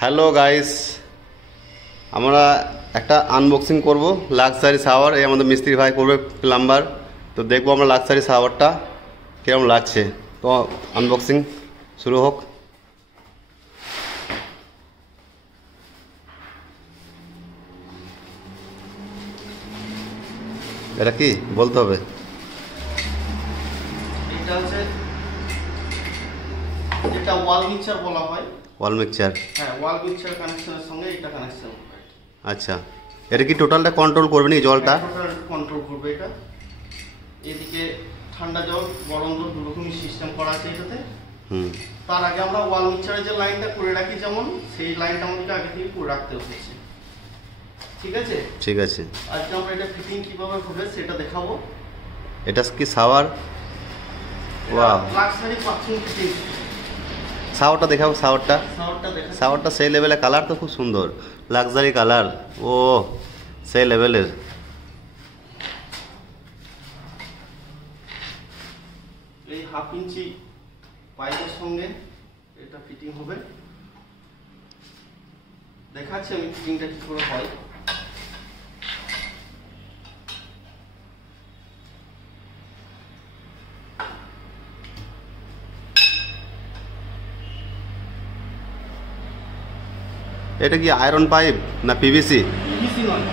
Hello guys, আমরা একটা unboxing করব লাক্সারি শাওয়ার। এই আমাদের মিস্ত্রি ভাই করবে, প্লাম্বার। তো দেখবো আমরা লাক্সারি শাওয়ারটা কিরকম লাগছে। তো আনবক্সিং শুরু হোক। এটা কি বলতে হবে? এটা হচ্ছে যেটা ওয়াল মিক্সচার বলা হয়। ওয়াল মিক্সচার? হ্যাঁ, ওয়াল মিক্সচার কানেকশনের সঙ্গে এটা কানেকশন হবে। আচ্ছা, এটা কি টোটালটা কন্ট্রোল করবে নি জলটা? টোটাল কন্ট্রোল করবে এটা। এদিকে ঠান্ডা জল, গরম জল দুরকমই সিস্টেম করা আছে এটাতে। তার আগে আমরা ওয়াল মিক্সচারের যে লাইনটা করে রাখি, যেমন সেই লাইনটা আমাদের আগে থেকে করে রাখতে হচ্ছে। ঠিক আছে? ঠিক আছে। আজকে আমরা এটা ফিটিং কিভাবে হবে সেটা দেখাবো। এটা কি shower? Wow, luxury bathroom fitting. শাওয়ারটা দেখাবো। শাওয়ারটা দেখা। শাওয়ারটা সেই লেভেলে, কালার তো খুব সুন্দর, লাক্সারি কালার। ও সেই লেভেলের। এই 1/2 ইঞ্চি পাইপের সঙ্গে এটা ফিটিং হবে। দেখাচ্ছি আমি ফিটিংটা কি করে হয়। এটা কি আয়রন পাইপ না পিভিসি? পিভিসি নয়,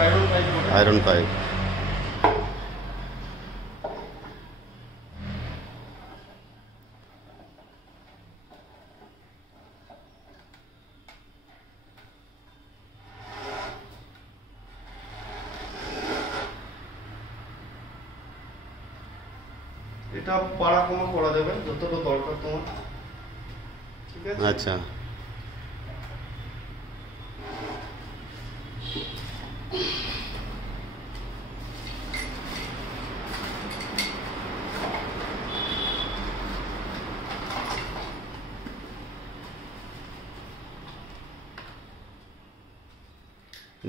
আয়রন পাইপ। Iron pipe. এটা পাড়া কমা করা যাবে যতটা দরকার তোমার। ঠিক আছে? আচ্ছা,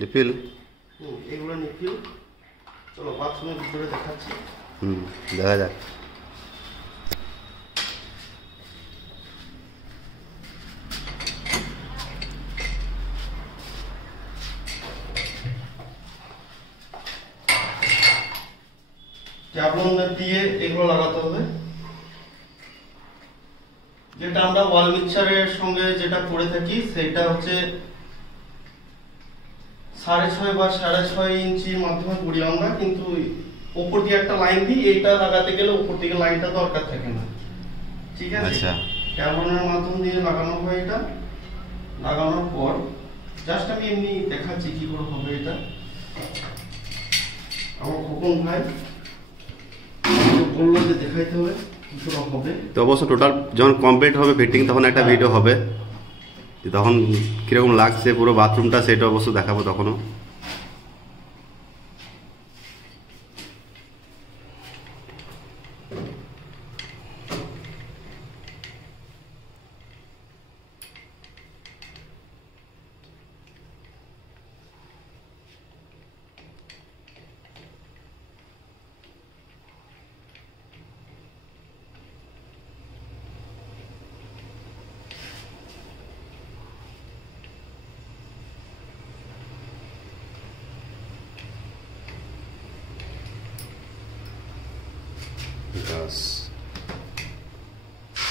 নিপিল। এগুলো নিপিল। চলো বাথরুমের ভিতরে দেখাচ্ছি। দেখা যাক। কেবল দিয়ে এগুলো লাগাতে হবে, যেটা আমরা ওয়াল মিক্সচারের সঙ্গে যেটা করে থাকি সেটা হচ্ছে 6.5 বা 6.5 ইঞ্চির মাধ্যমে করি আমরা, কিন্তু উপর দিয়ে একটা লাইন দিই। এইটা লাগাতে গেলে উপর দিকে লাইনটা দরকার থাকে না। ঠিক আছে? আচ্ছা, কেবলের মাধ্যম দিয়ে লাগানো হয়। এটা লাগানোর পর জাস্ট আমি এমনি দেখাচ্ছি কি করে হবে এটা। আমার খোকন ভাই বললো যে দেখাইতে হবে কি করে হবে। তো অবশ্য টোটাল যখন কমপ্লিট হবে ফিটিং, তখন একটা ভিডিও হবে, তখন কিরকম লাগছে পুরো বাথরুমটা সেটা অবশ্য দেখাবো তখনও।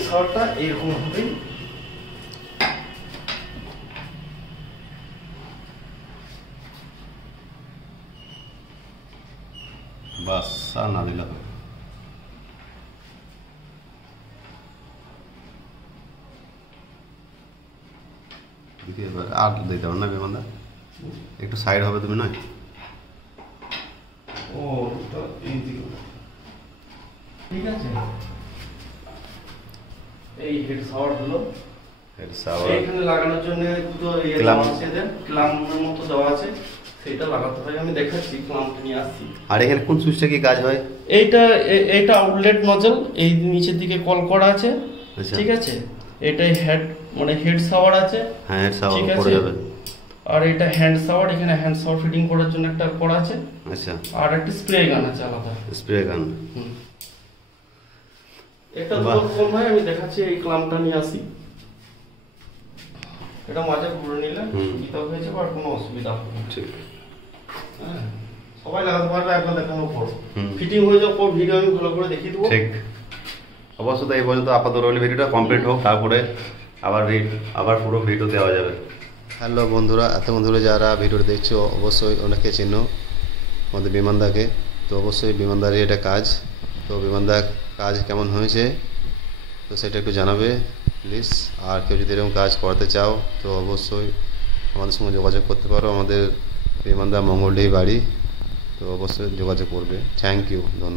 শাওয়ারটা এরকম হবে। বাস, আর না দিলে হবে। আর দিতে হবে না বিমানদা, একটু সাইড হবে তুমি নয়। ও তো এই দিকে। ঠিক আছে, এই হেড শাওয়ার হলো। এখানে লাগানোর জন্য দুটো ক্লামের মতো দেওয়া আছে, সেটা লাগাতে হয়। আমি দেখাচ্ছি, ক্লামটা নিয়ে আসছি। আর এখানে কোন সুইচটা কি কাজ হয়? এইটা আউটলেট নজল, এই নিচের দিকে কল করা আছে। ঠিক আছে, এটাই হেড, মানে হেড শাওয়ার আছে। হ্যাঁ, হেড শাওয়ার পড়ে যাবে। আর এটা হ্যান্ড শাওয়ার, এখানে হ্যান্ড শাওয়ার ফিটিং করার জন্য একটা করা আছে। আচ্ছা, আর একটা স্প্রে গান আছে আলাদা। স্প্রে গান। একটা দুটো কম হয়, আমি দেখাচ্ছি। এই ক্লামটা নিয়ে আসি। এটা মাঝে পুরো নিলে হুম। সুবিধা হয়েছে আর কোনো অসুবিধা হবে না। ঠিক। হ্যাঁ, সবাই লাগাতে পারবে একবার দেখানোর পর। হুম। ফিটিং হয়ে যাওয়ার পর ভিডিও আমি ভালো করে দেখিয়ে দেবো। ঠিক। অবশ্যই এই পর্যন্ত আপাতত রইল, ভিডিওটা কমপ্লিট হোক, তারপরে আবার পুরো ভিডিও দেওয়া যাবে। হ্যালো বন্ধুরা, এতক্ষণ ধরে যারা ভিডিওটা দেখছো অবশ্যই অনেকে চেনো আমাদের বিমানদাকে। তো অবশ্যই বিমানদারের এটা কাজ, তো বিমানদার কাজ কেমন হয়েছে তো সেটা একটু জানাবে প্লিজ। আর কেউ যদি এরকম কাজ করাতে চাও তো অবশ্যই আমাদের সঙ্গে যোগাযোগ করতে পারো। আমাদের বিমানদা মঙ্গলডি বাড়ি, তো অবশ্যই যোগাযোগ করবে। থ্যাংক ইউ, ধন্যবাদ।